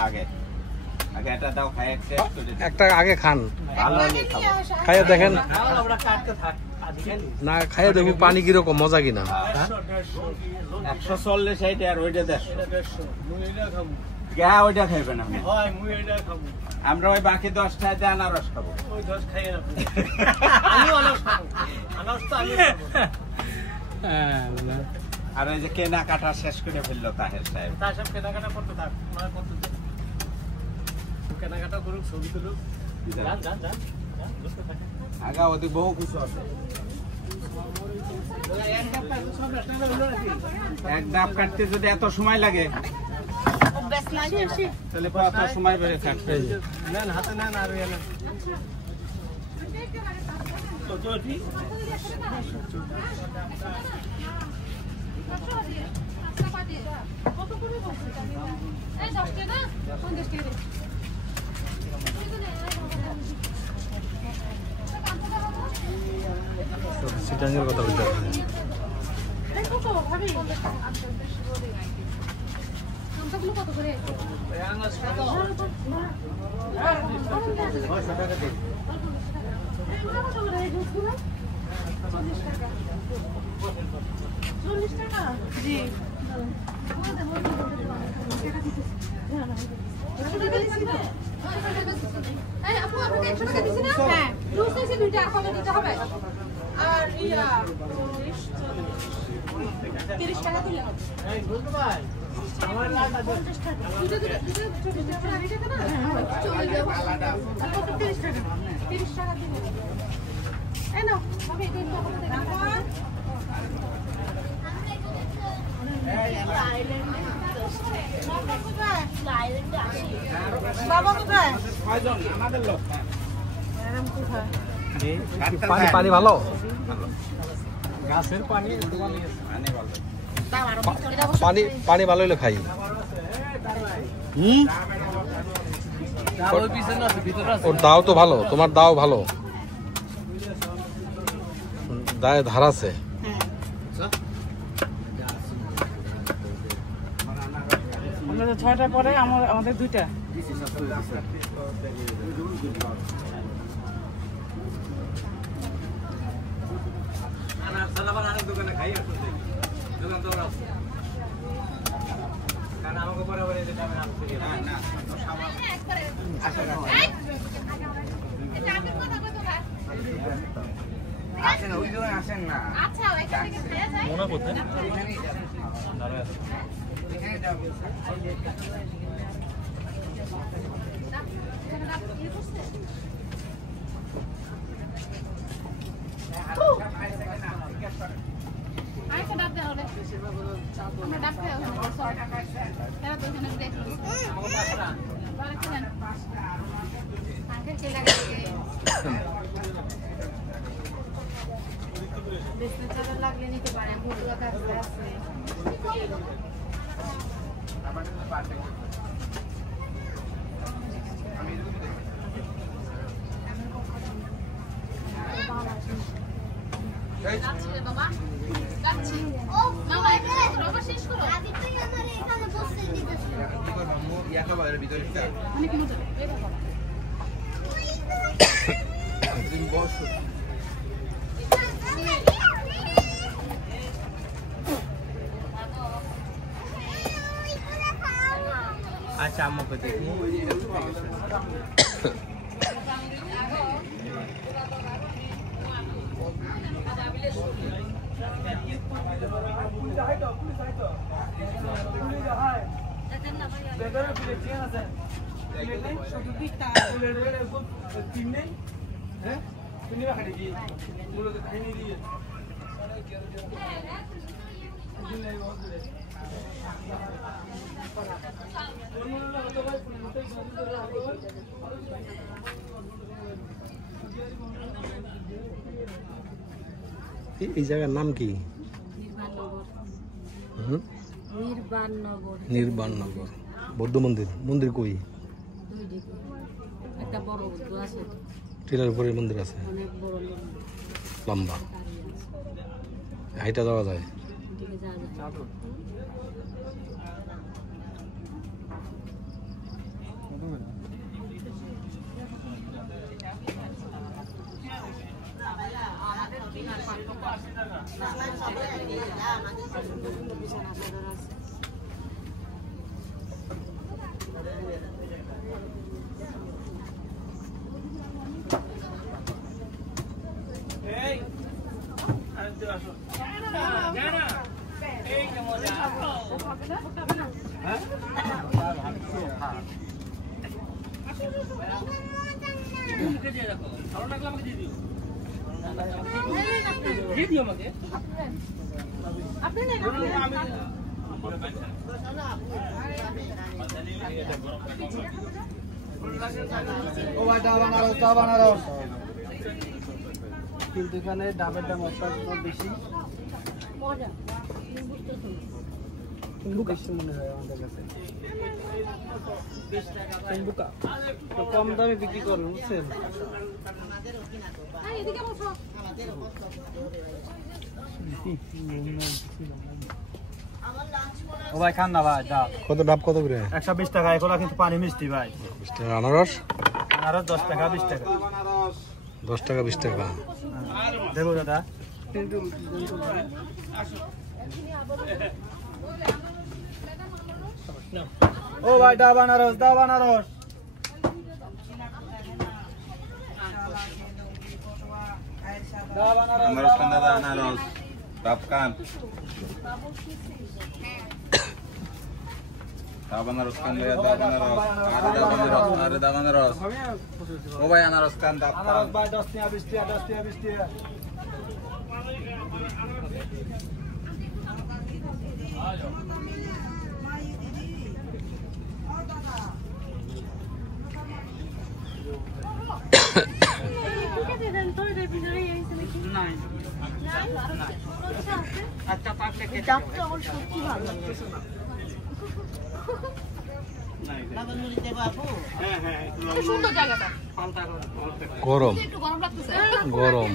লাগে আগে এটা দাও খাই একটা আগে খান ভালো হলে খাবো খাইয়ে দেখেন না খাইয়ে দেখো পানি কিরকম মজা কিনা 140 এইটা আর ওইটা 150 গা ওইটা খাইবেন আপনি আমরা ওই বাকি 10টা দিয়ে আনারস খাবো ওই 10 খাইয়ে রাখবো আমিও আনারস খাবো আনারস তো আমি আর এই যে কেনাকাটা শেষ করে ফেললো তাহের সাহেব কেনাকাটা করতে থাক কেনাকাটা করুক ছবি তুলুক আগা ওদিক বহু কিছু আছে এক ডাব কাটতে যদি এত সময় লাগে তাহলে এত সময় বেড়ে কাটতে হাতে নেন আর সিটাঙ্গের কথা বলতে আর ইয়া 30 টাকা তুলে নাও ভাই আমার লাটা 50 টাকা দুটো ছোট ছোট আর এটা না চলে যাও আলাদা 30 টাকা 30 টাকা দিন এই নাও আমি এই দিনটা করে দেব বাবা কোথায় কয়জন আমাদের লোক ম্যাডাম কোথায় পানি পানি ভালো গাছের পানি পানি পানি ভালো হলে খাই ওর দাও তো ভালো তোমার দাও ভালো দায়ে ধার আছে আমাদের 6টা পরে আমাদের 2টা দোকানে খাই দোকান তো আমাকে পরে আসেন ওই দোকানে আসেন না আচ্ছা ওইখান থেকে খাওয়া যায় মনে কোথায় এখানেই যাবেন এখানে যাবেন আইসা ডাব দাও রে আমরা ডাব খাই এরা তো এখানে দেখো বড় কেন আঙ্কেল কে লাগা বেশি চাদর লাগলে নিতে পারেন ভুলুয়া কাছে আছে বাবা যাচ্ছি ও মামা এখানে রবা শেষ করো আদি তুই আমার এখানে বসে দিতেছ কি করব আম্মু ইয়া খাবার ভিতরে দিতা অনেক মজা এই বাবা তুমি বসো আচ্ছা আম্মুকে দেখো এই জায়গার নাম কি? নির্বাণনগর বৌদ্ধ মন্দির। মন্দির কই? একটা বড় বৌদ্ধ আছে, টিলার উপরে মন্দির আছে, অনেক বড় লম্বা, হাইটা যাওয়া যায়। বিছানা চাদর আছে। আপনি নেন ও ভাই ডাব আনারস কিন্তু এখানে ডাবের দাম বেশি মজা বেশি মনে হয় আমাদের কাছে তো কম দামে বিক্রি করুন বুঝছেন এদিকে বসো ও ভাই খান না ভাই ডাব কত ডাব কত করে? 120 টাকা এগুলো কিন্তু পানি মিষ্টি ভাই 20 টাকা। আনারস? আনারস 10 টাকা 20 টাকা 10 টাকা 20 টাকা। দেখো দাদা ও ভাই ডাব আনারস আনারস খান দাদা আনারস ডাব খান ডাব আনারস খান আরে ডাব আনারস ও ভাই আনারস খান ডাব খান আনারস ভাই 10 টাকা 20 টাকা 10 টাকা 20 টাকা সুন্দর জায়গাটা গরম একটু গরম লাগতেছে গরম।